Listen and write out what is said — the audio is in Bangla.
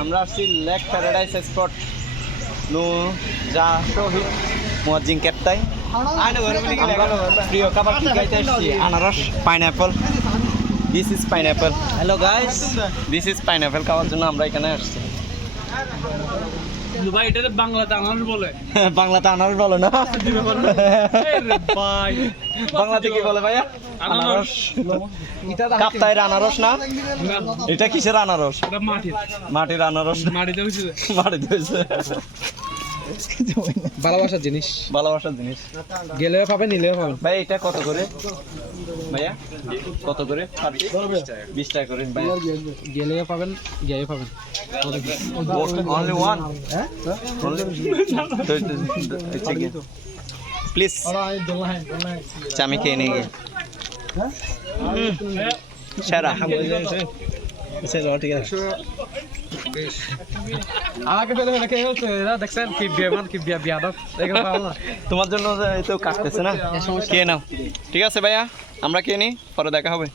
আমরা আসছি লেক প্যারাডাইস স্পট নো যা শহীদ মুয়াজ্জিন কেপ্তাই প্রিয় খাবার কি খাইতে আসছি আনারস pineapple this is pineapple hello guys this is pineapple খাওয়ার জন্য আমরা এখানে আসছি ভাই এটা বাংলাতে আনারস বলে বাংলাতে আনারস বলে না ভাই বাংলাতে কি বলে ভাইয়া আনারস কাপ্তাইয়ের আনারস না এটা কিসের আনারস এটা মাটির মাটির আনারস মাটিতে হইছে মাটিতে হয়েছে ভালোবাসার জিনিস ভালোবাসার জিনিস গেলেও পাবেন নিলেও পাবেন ভাই এটা কত করে ভাইয়া কত করে 20 টাকা করে ভাইয়া গেলেও পাবেন গিয়েও পাবেন only one প্লিজ আমি খেয়ে নিয়ে গিয়ে সারা ঠিক আছে আমাকে ফেলে ফেলে কে হচ্ছে এরা দেখছেন কি বেমান কি বিয়াদব এগুলো পাবো না তোমার জন্য তো কাটতেছে না খেয়ে নাও ঠিক আছে ভাইয়া আমরা খেয়ে নিই পরে দেখা হবে